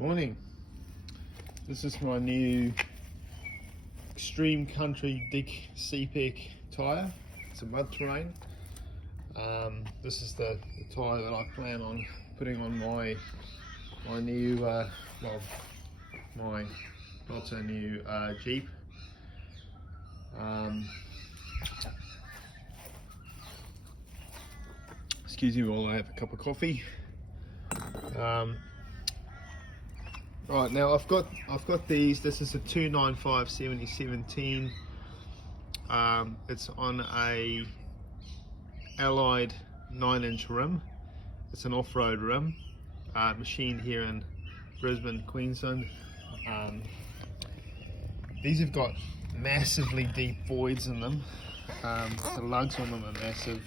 Morning. This is my new Extreme Country Dig Cepek tyre. It's a mud terrain. This is the tyre that I plan on putting on my new, my not so new Jeep. Excuse me while I have a cup of coffee. Right, now I've got these. This is a 295 7017. It's on a Allied 9-inch rim. It's an off-road rim, machined here in Brisbane, Queensland. These have got massively deep voids in them. The lugs on them are massive.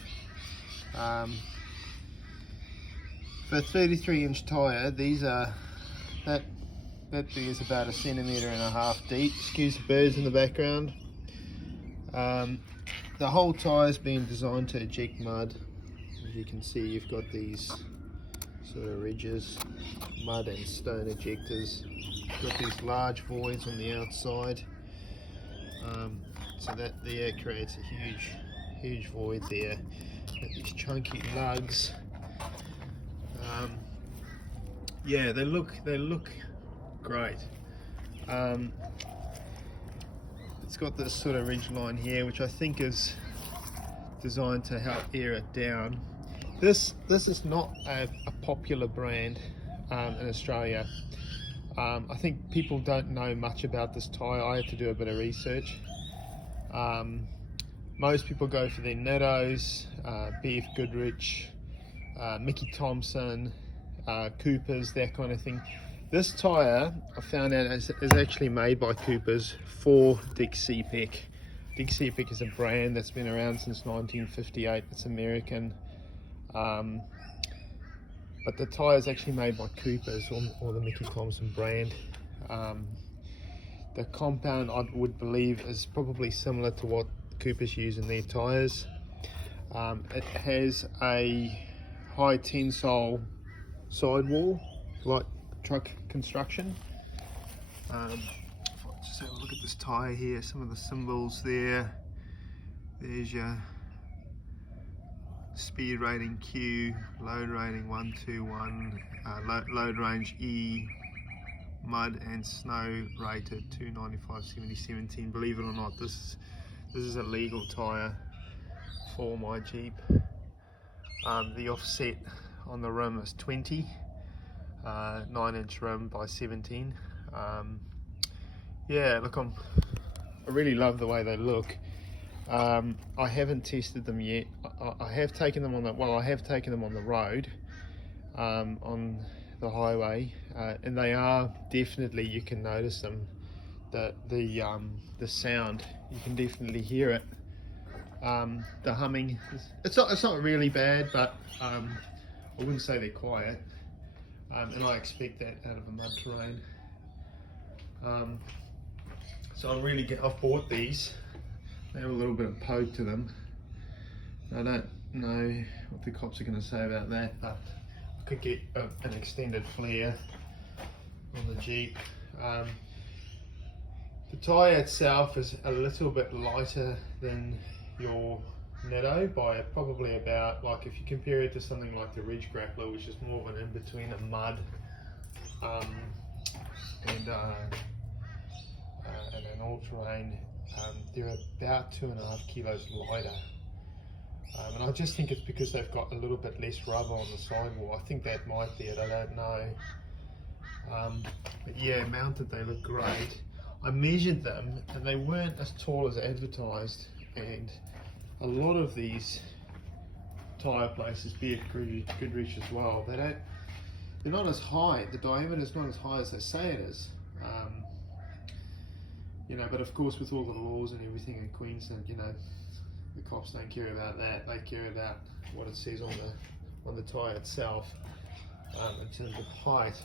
For a 33-inch tyre, these are that thing is about 1.5 centimeters deep. Excuse the birds in the background. The whole tyre's been designed to eject mud. As you can see, you've got these sort of ridges, mud and stone ejectors. Got these large voids on the outside, so that the air creates a huge void there. Got these chunky lugs. Yeah, they look great. It's got this sort of ridge line here, which I think is designed to help air it down. This is not a popular brand in Australia. I think people don't know much about this tyre. I had to do a bit of research. Most people go for their Nittos, BF Goodrich, Mickey Thompson, Coopers, that kind of thing. This tyre, I found out, is actually made by Coopers for Dig Cepek. Dig Cepek is a brand that's been around since 1958. It's American. But the tyre is actually made by Coopers or the Mickey Thompson brand. The compound, I would believe, is probably similar to what Coopers use in their tyres. It has a high tensile sidewall, like truck construction. Just have a look at this tyre here, some of the symbols there. There's your speed rating Q, load rating 121, load range E, mud and snow rated 295 7017. Believe it or not, this is a legal tyre for my Jeep. The offset on the rim is 20. 9-inch rim by 17. Yeah, look, I really love the way they look. I haven't tested them yet. I have taken them on the road, on the highway, and they are definitely, you can notice them. The sound, you can definitely hear it. The humming, it's not really bad, but I wouldn't say they're quiet. And I expect that out of a mud terrain. So I've bought these. They have a little bit of poke to them. I don't know what the cops are going to say about that, but I could get an extended flare on the Jeep. The tyre itself is a little bit lighter than your Nitto by probably about, like, if you compare it to something like the Ridge Grappler, which is more of an in-between a mud and an all-terrain, they're about 2.5 kilos lighter. And I just think it's because they've got a little bit less rubber on the sidewall. I think that might be it, I don't know. But yeah, mounted they look great. I measured them and they weren't as tall as advertised, and a lot of these tyre places, BF Goodrich as well, they're not as high. The diameter is not as high as they say it is. You know, but of course, with all the laws and everything in Queensland, you know, the cops don't care about that. They care about what it says on the tyre itself, in terms of height.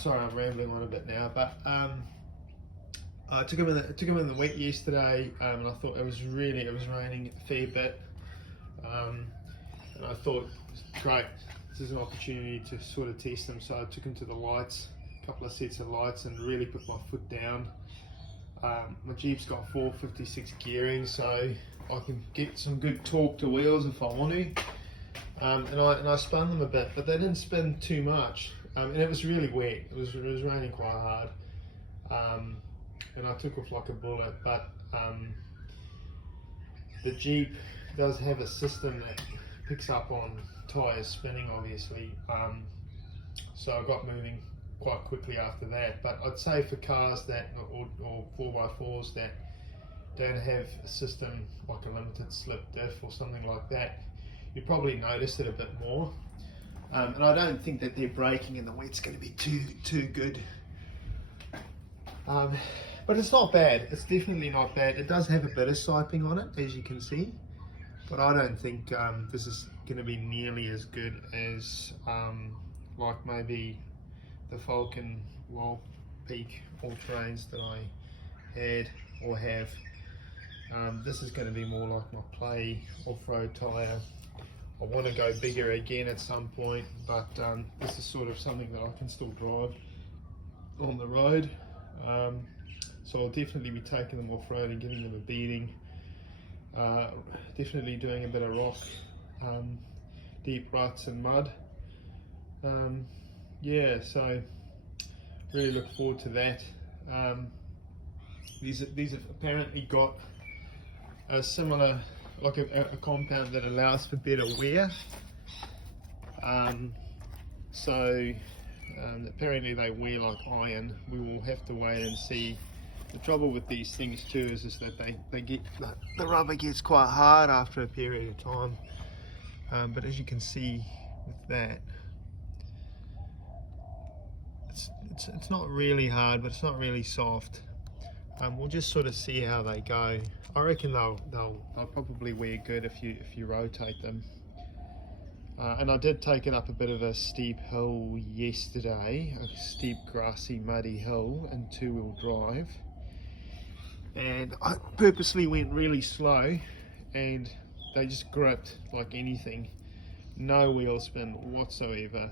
Sorry, I'm rambling on a bit now, but I took him in the wet yesterday, and I thought it was raining a fair bit, and I thought, great, this is an opportunity to sort of test them. So I took them to the lights, a couple of sets of lights, and really put my foot down. My Jeep's got 456 gearing, so I can get some good torque to wheels if I want to. And I spun them a bit, but they didn't spin too much. And it was really wet. It was raining quite hard. And I took off like a bullet, but the Jeep does have a system that picks up on tyres spinning, obviously. So I got moving quite quickly after that. But I'd say for cars that, or 4x4s that don't have a system like a limited slip diff or something like that, you probably notice it a bit more. And I don't think that their braking in the wet's going to be too good. But it's not bad. It's definitely not bad. It does have a bit of siping on it, as you can see. But I don't think this is going to be nearly as good as like maybe the Falcon Wild Peak all-terrains that I had or have. This is going to be more like my play off-road tyre. I want to go bigger again at some point, but this is sort of something that I can still drive on the road. So I'll definitely be taking them off-road and giving them a beating. Definitely doing a bit of rock, deep ruts and mud. Yeah, so really look forward to that. These have apparently got a similar, like a compound that allows for better wear. Apparently they wear like iron. We will have to wait and see. The trouble with these things too is that they get, the rubber gets quite hard after a period of time. But as you can see with that, it's not really hard, but it's not really soft. We'll just sort of see how they go. I reckon they'll probably wear good if you rotate them. And I did take it up a bit of a steep hill yesterday, a steep grassy muddy hill in 2-wheel drive, and I purposely went really slow and they just gripped like anything, no wheel spin whatsoever.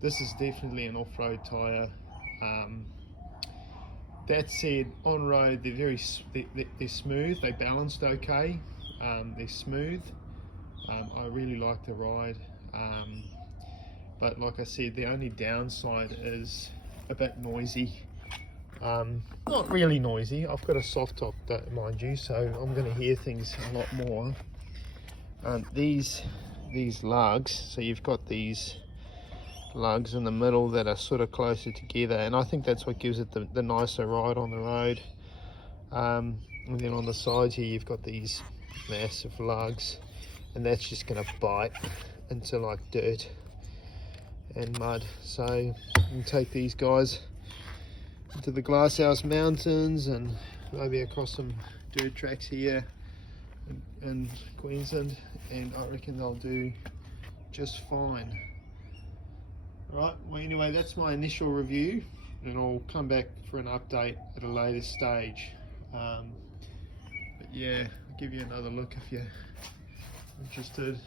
This is definitely an off-road tyre. That said, on road they're smooth, they balanced okay, they're smooth. I really like the ride, but like I said, the only downside is a bit noisy. Not really noisy. I've got a soft top, mind you, so I'm going to hear things a lot more. These lugs, so you've got these lugs in the middle that are sort of closer together, and I think that's what gives it the nicer ride on the road. And then on the sides here you've got these massive lugs, and that's just going to bite into like dirt and mud. So you can take these guys into the Glasshouse Mountains and maybe across some dirt tracks here in Queensland, and I reckon they'll do just fine. Alright, well anyway, that's my initial review, and I'll come back for an update at a later stage. But yeah, I'll give you another look if you're interested.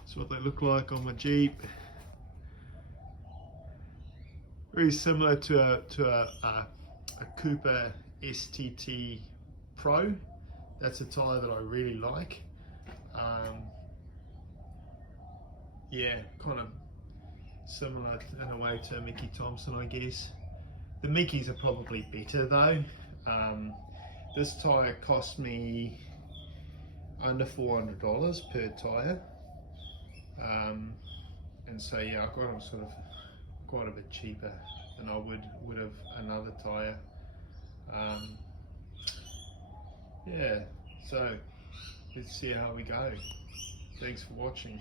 That's what they look like on my Jeep. Very similar to a Cooper STT Pro. That's a tyre that I really like. Yeah, kind of similar in a way to a Mickey Thompson, I guess. The Mickeys are probably better though. This tyre cost me under $400 per tyre, and so yeah, I got them sort of quite a bit cheaper than I would have another tyre. Yeah, so let's see how we go. Thanks for watching.